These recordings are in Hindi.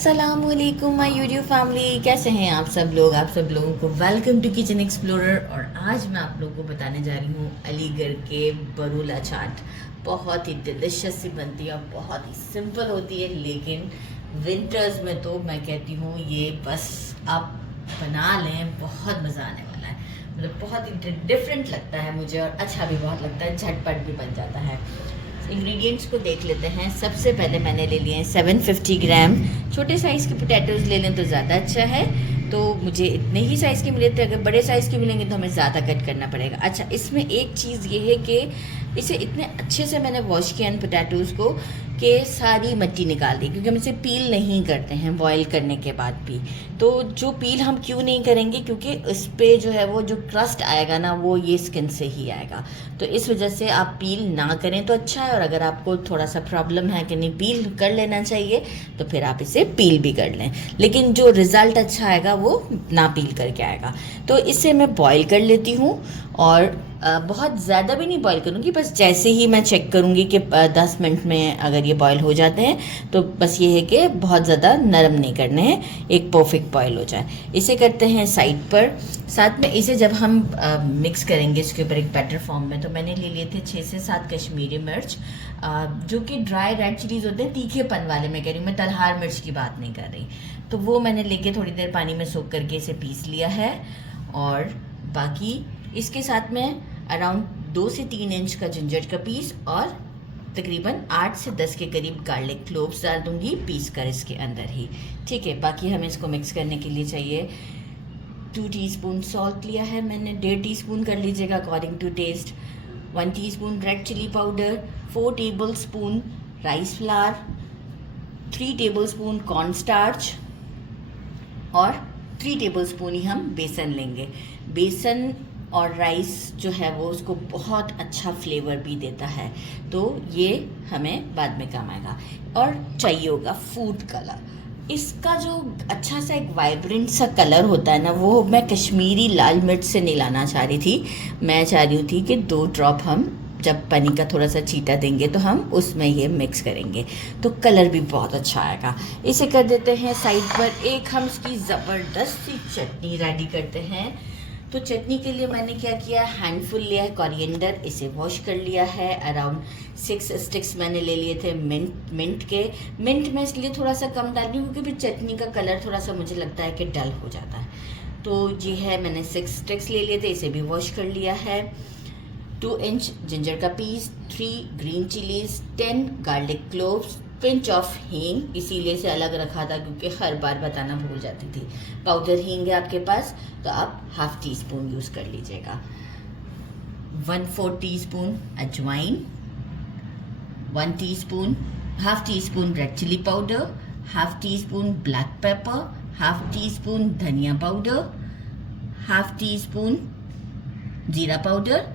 अस्सलामुअलैकुम माय यूट्यूब फैमिली, कैसे हैं आप सब लोग। आप सब लोगों को वेलकम टू किचन एक्सप्लोरर। और आज मैं आप लोगों को बताने जा रही हूँ अलीगढ़ के बरूला चाट। बहुत ही डिलिशियस सी बनती है और बहुत ही सिंपल होती है, लेकिन विंटर्स में तो मैं कहती हूँ ये बस आप बना लें, बहुत मज़ा आने वाला है। मतलब बहुत ही डिफरेंट लगता है मुझे और अच्छा भी बहुत लगता है, झटपट भी बन जाता है। इंग्रेडिएंट्स को देख लेते हैं। सबसे पहले मैंने ले लिए हैं 750 ग्राम। छोटे साइज़ के पोटैटोज़ ले लें तो ज़्यादा अच्छा है। तो मुझे इतने ही साइज़ के मिले थे, अगर बड़े साइज़ के मिलेंगे तो हमें ज़्यादा कट करना पड़ेगा। अच्छा, इसमें एक चीज़ ये है कि इसे इतने अच्छे से मैंने वॉश किया इन पोटैटोज़ को कि सारी मिट्टी निकाल दी, क्योंकि हम इसे पील नहीं करते हैं बॉईल करने के बाद भी। तो जो पील हम क्यों नहीं करेंगे, क्योंकि उस पर जो है वो जो क्रस्ट आएगा ना, वो ये स्किन से ही आएगा। तो इस वजह से आप पील ना करें तो अच्छा है। और अगर आपको थोड़ा सा प्रॉब्लम है कि नहीं पील कर लेना चाहिए, तो फिर आप इसे पील भी कर लें, लेकिन जो रिज़ल्ट अच्छा आएगा वो ना पील करके आएगा। तो इसे मैं बॉईल कर लेती हूँ और बहुत ज़्यादा भी नहीं बॉईल करूँगी, बस जैसे ही मैं चेक करूँगी कि 10 मिनट में अगर ये बॉईल हो जाते हैं, तो बस ये है कि बहुत ज़्यादा नरम नहीं करने हैं, एक परफेक्ट बॉईल हो जाए। इसे करते हैं साइड पर। साथ में इसे जब हम मिक्स करेंगे इसके ऊपर एक बैटर फॉर्म में, तो मैंने ले लिए थे 6 से 7 कश्मीरी मिर्च, जो कि ड्राई रेड चिलीज़ होते हैं, तीखेपन वाले मैं कह रही हूँ, मैं तलहार मिर्च की बात नहीं कर रही। तो वो मैंने लेके थोड़ी देर पानी में सोख करके इसे पीस लिया है। और बाकी इसके साथ में अराउंड 2 से 3 इंच का जिंजर का पीस और तकरीबन 8 से 10 के करीब गार्लिक क्लोव्स डाल दूंगी पीस कर इसके अंदर ही। ठीक है, बाकी हमें इसको मिक्स करने के लिए चाहिए 2 टीस्पून सॉल्ट लिया है मैंने, 1.5 टीस्पून कर लीजिएगा according to taste. 1 teaspoon red chilli powder, 4 tablespoon rice flour, 3 tablespoon cornstarch और 3 टेबल स्पून ही हम बेसन लेंगे। बेसन और राइस जो है वो उसको बहुत अच्छा फ्लेवर भी देता है, तो ये हमें बाद में काम आएगा। और चाहिए होगा फूड कलर। इसका जो अच्छा सा एक वाइब्रेंट सा कलर होता है ना, वो मैं कश्मीरी लाल मिर्च से नहीं लाना चाह रही थी। मैं चाह रही थी कि 2 ड्रॉप हम जब पानी का थोड़ा सा छींटा देंगे तो हम उसमें ये मिक्स करेंगे, तो कलर भी बहुत अच्छा आएगा। इसे कर देते हैं साइड पर। एक हम इसकी ज़बरदस्त सी चटनी रेडी करते हैं। तो चटनी के लिए मैंने क्या किया, हैंडफुल लिया है कोरिएंडर, इसे वॉश कर लिया है। अराउंड 6 स्टिक्स मैंने ले लिए थे मिंट के। मिंट मैं इसलिए थोड़ा सा कम डाल रही हूँ क्योंकि फिर चटनी का कलर थोड़ा सा मुझे लगता है कि डल हो जाता है। तो ये है, मैंने 6 स्टिक्स ले लिए थे, इसे भी वॉश कर लिया है। 2 इंच जिंजर का piece, 3 green chillies, 10 garlic cloves, pinch of hing, इसीलिए इसे अलग रखा था क्योंकि हर बार बताना भूल जाती थी। पाउडर हींग है आपके पास तो आप 1/2 टीस्पून यूज़ कर लीजिएगा। 1/4 teaspoon ajwain, 1 teaspoon, 1/2 teaspoon red chilli powder, 1/2 teaspoon black pepper, 1/2 teaspoon dhania powder, 1/2 teaspoon jeera powder,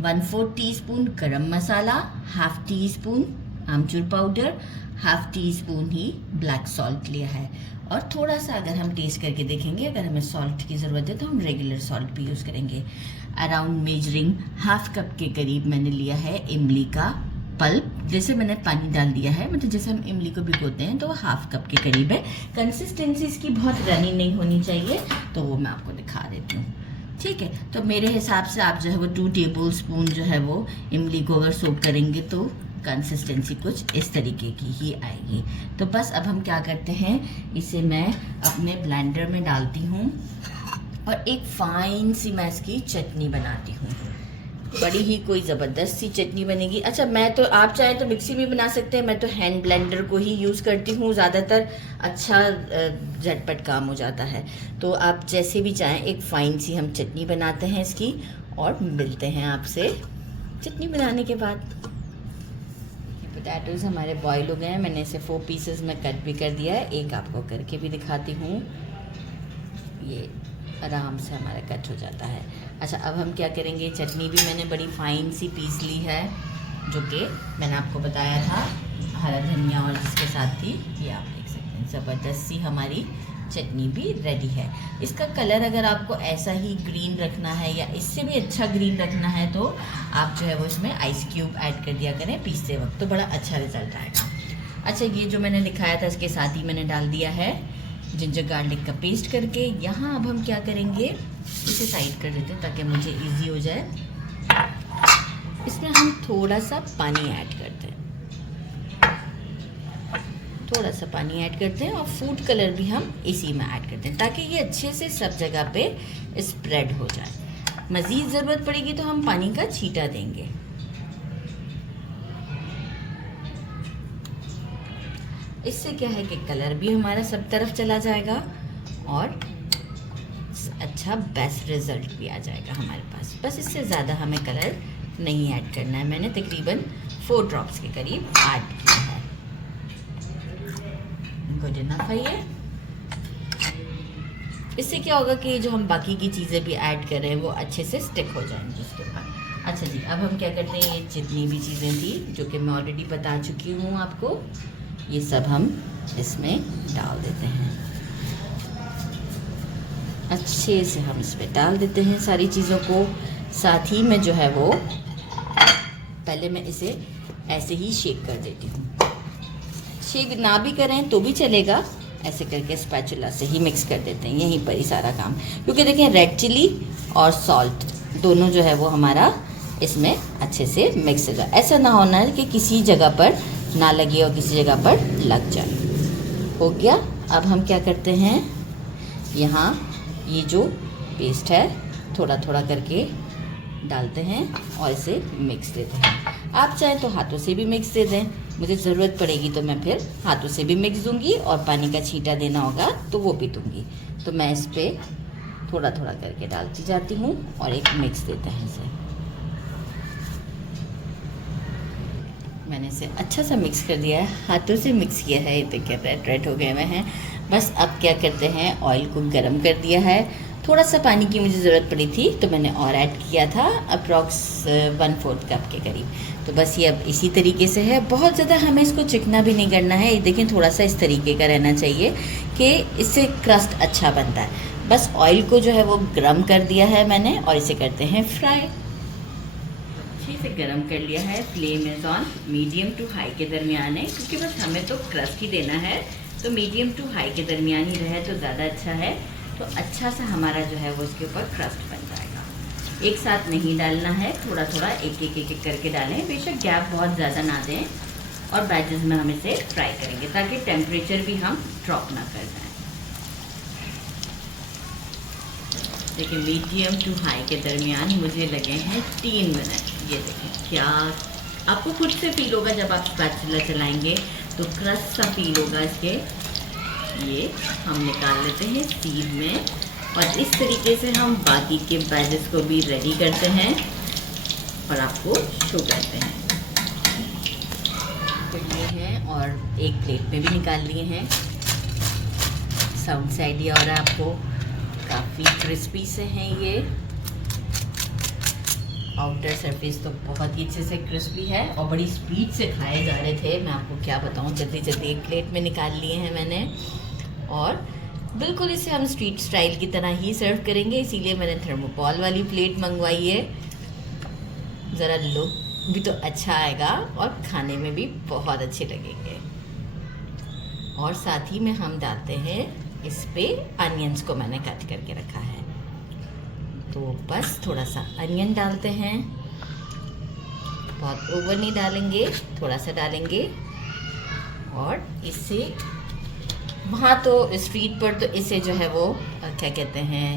1/4 teaspoon garam masala, 1/2 teaspoon amchur powder, 1/2 teaspoon ही ब्लैक सॉल्ट लिया है। और थोड़ा सा अगर हम टेस्ट करके देखेंगे, अगर हमें सॉल्ट की ज़रूरत है तो हम रेगुलर सॉल्ट भी यूज़ करेंगे। अराउंड मेजरिंग 1/2 कप के करीब मैंने लिया है इमली का पल्प। जैसे मैंने पानी डाल दिया है, मतलब जैसे हम इमली को भिगोते हैं, तो वो 1/2 कप के करीब है। कंसिस्टेंसी इसकी बहुत रनी नहीं होनी चाहिए, तो वो मैं आपको दिखा देती हूँ। ठीक है, तो मेरे हिसाब से आप जो है वो 2 टेबल स्पून जो है वो इमली को अगर सोक करेंगे तो कंसिस्टेंसी कुछ इस तरीके की ही आएगी। तो बस अब हम क्या करते हैं, इसे मैं अपने ब्लेंडर में डालती हूँ और एक फाइन सी मैं इसकी चटनी बनाती हूँ। बड़ी ही कोई ज़बरदस्त सी चटनी बनेगी। अच्छा, मैं तो, आप चाहें तो मिक्सी में बना सकते हैं, मैं तो हैंड ब्लेंडर को ही यूज़ करती हूँ ज़्यादातर, अच्छा झटपट काम हो जाता है। तो आप जैसे भी चाहें, एक फ़ाइन सी हम चटनी बनाते हैं इसकी और मिलते हैं आपसे चटनी बनाने के बाद। पोटैटोज़ हमारे बॉईल हो गए हैं, मैंने इसे 4 पीसेस में कट भी कर दिया है। एक आपको करके भी दिखाती हूँ, ये आराम से हमारा कट हो जाता है। अच्छा, अब हम क्या करेंगे, चटनी भी मैंने बड़ी फाइन सी पीस ली है, जो कि मैंने आपको बताया था हरा धनिया और जिसके साथ थी, ये आप देख सकते हैं। ज़बरदस्त सी हमारी चटनी भी रेडी है। इसका कलर अगर आपको ऐसा ही ग्रीन रखना है या इससे भी अच्छा ग्रीन रखना है, तो आप जो है वो इसमें आइस क्यूब ऐड कर दिया करें पीसते वक्त, तो बड़ा अच्छा रिजल्ट आएगा। अच्छा, ये जो मैंने दिखाया था इसके साथ ही मैंने डाल दिया है जिंजर गार्लिक का पेस्ट करके। यहाँ अब हम क्या करेंगे, इसे साइड कर देते हैं ताकि मुझे इजी हो जाए। इसमें हम थोड़ा सा पानी ऐड करते हैं, थोड़ा सा पानी ऐड करते हैं और फूड कलर भी हम इसी में ऐड करते हैं ताकि ये अच्छे से सब जगह पे स्प्रेड हो जाए। मज़ीद ज़रूरत पड़ेगी तो हम पानी का छींटा देंगे। इससे क्या है कि कलर भी हमारा सब तरफ चला जाएगा और अच्छा बेस्ट रिज़ल्ट भी आ जाएगा हमारे पास। बस इससे ज़्यादा हमें कलर नहीं ऐड करना है। मैंने तकरीबन 4 ड्रॉप्स के करीब ऐड किया है। गुड इनफ है ये। इससे क्या होगा कि जो हम बाकी की चीज़ें भी ऐड कर रहे हैं वो अच्छे से स्टिक हो जाएंगी उसके ऊपर। अच्छा जी, अब हम क्या करते हैं, ये जितनी भी चीज़ें थी जो कि मैं ऑलरेडी बता चुकी हूँ आपको, ये सब हम इसमें डाल देते हैं। अच्छे से हम इसमें डाल देते हैं सारी चीज़ों को। साथ ही में जो है वो पहले मैं इसे ऐसे ही शेक कर देती हूँ। शेक ना भी करें तो भी चलेगा, ऐसे करके स्पैचुला से ही मिक्स कर देते हैं यहीं पर ही सारा काम। क्योंकि देखें रेड चिली और सॉल्ट दोनों जो है वो हमारा इसमें अच्छे से मिक्स हो जाए। ऐसा ना होना है कि किसी जगह पर ना लगे और किसी जगह पर लग जाए। हो गया। अब हम क्या करते हैं, यहाँ ये जो पेस्ट है थोड़ा थोड़ा करके डालते हैं और इसे मिक्स देते हैं। आप चाहें तो हाथों से भी मिक्स दे दें, मुझे ज़रूरत पड़ेगी तो मैं फिर हाथों से भी मिक्स दूंगी और पानी का छींटा देना होगा तो वो भी दूंगी। तो मैं इस पर थोड़ा थोड़ा करके डालती जाती हूँ और एक मिक्स देते हैं इसे। मैंने इसे अच्छा सा मिक्स कर दिया है, हाथों से मिक्स किया है। ये देखिए रेड रेड हो गए हुए हैं। बस अब क्या करते हैं, ऑयल को गरम कर दिया है। थोड़ा सा पानी की मुझे ज़रूरत पड़ी थी तो मैंने और ऐड किया था, अप्रॉक्स 1/4 कप के करीब। तो बस ये अब इसी तरीके से है। बहुत ज़्यादा हमें इसको चिकना भी नहीं करना है। ये देखें थोड़ा सा इस तरीके का रहना चाहिए कि इससे क्रस्ट अच्छा बनता है। बस ऑयल को जो है वो गरम कर दिया है मैंने और इसे करते हैं फ्राई। अच्छे से गरम कर लिया है। Flame is on, medium to high के दरमियान है क्योंकि बस हमें तो क्रस्ट ही देना है। तो मीडियम टू हाई के दरमियान ही रहे तो ज़्यादा अच्छा है। तो अच्छा सा हमारा जो है वो उसके ऊपर क्रस्ट बन जाएगा। एक साथ नहीं डालना है, थोड़ा थोड़ा एक एक करके डालें। बेशक गैप बहुत ज़्यादा ना दें और बैचेस में हम इसे फ्राई करेंगे ताकि टेम्परेचर भी हम ड्रॉप ना कर जाए। देखिए मीडियम टू हाई के दरमियान मुझे लगे हैं 3 मिनट। ये देखें क्या आपको खुद से फील होगा जब आप स्पैचुला चलाएंगे तो क्रस्ट सा फील होगा इसके। ये हम निकाल लेते हैं सीड में और इस तरीके से हम बाकी के बैचेस को भी रेडी करते हैं और आपको शो करते हैं। तो ये हैं और एक प्लेट में भी निकाल लिए हैं। साउंड से आइडिया हो रहा है आपको, काफ़ी क्रिस्पी से हैं ये। आउटर सरफेस तो बहुत ही अच्छे से क्रिस्पी है और बड़ी स्पीड से खाए जा रहे थे। मैं आपको क्या बताऊं, जल्दी जल्दी एक प्लेट में निकाल लिए हैं मैंने और बिल्कुल इसे हम स्ट्रीट स्टाइल की तरह ही सर्व करेंगे, इसीलिए मैंने थर्मोकॉल वाली प्लेट मंगवाई है। ज़रा लुक भी तो अच्छा आएगा और खाने में भी बहुत अच्छे लगेंगे। और साथ ही में हम डालते हैं इस पे अनियंस को मैंने कट करके रखा है। तो बस थोड़ा सा अनियन डालते हैं, बहुत ओवर नहीं डालेंगे, थोड़ा सा डालेंगे। और इससे वहाँ तो स्ट्रीट पर तो इसे जो है वो क्या कहते हैं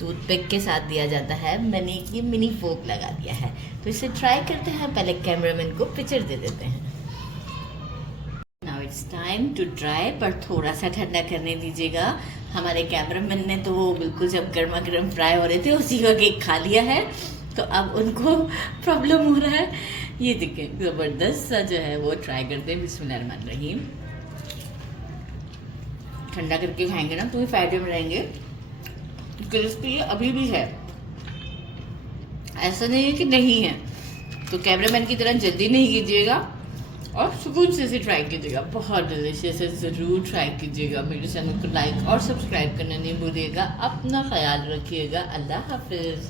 टूथपिक के साथ दिया जाता है, मैंने ये मिनी फोक लगा दिया है। तो इसे ट्राई करते हैं, पहले कैमरामैन को पिक्चर दे देते हैं। Now it's time to try, पर थोड़ा सा ठंडा करने दीजिएगा। हमारे कैमरामैन ने तो वो बिल्कुल जब गर्मा गर्म फ्राई हो रहे थे उसी का केक खा लिया है, तो अब उनको प्रॉब्लम हो रहा है। ये देखें ज़बरदस्त सा जो है वो ट्राई करते हैं। बिस्मिल्लाहिर्रहमानिर्रहीम। ठंडा करके खाएंगे ना तो भी फायदे में रहेंगे। क्रिस्पी अभी भी है, ऐसा नहीं है कि नहीं है। तो कैमरामैन की तरह जल्दी नहीं कीजिएगा और सुकून से इसे ट्राई कीजिएगा। बहुत डिलीशियस है, ज़रूर ट्राई कीजिएगा। मेरे चैनल को लाइक और सब्सक्राइब करना नहीं भूलिएगा। अपना ख्याल रखिएगा। अल्लाह हाफिज़।